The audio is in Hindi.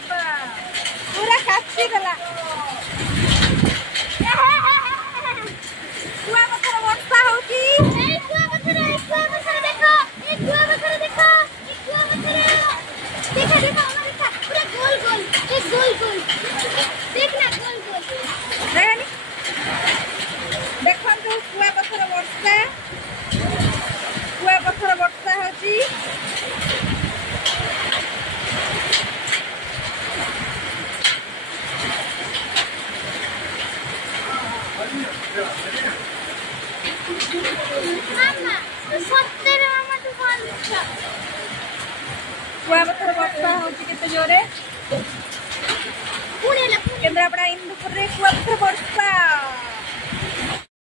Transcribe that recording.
पूरा काची गला कुआ पत्थर वर्षा होगी कुआ पत्थर देखो कुआ पत्थर देखो कुआ पत्थर देखो देखो पूरा गोल गोल एक गोल गोल देखना गोल गोल देखनी देखो तो कुआ पत्थर वर्षा होगी कुआपथर वर्षा होची केते जोरे केन्द्रापड़ा इंदुपुर रे कुआपथर वर्षा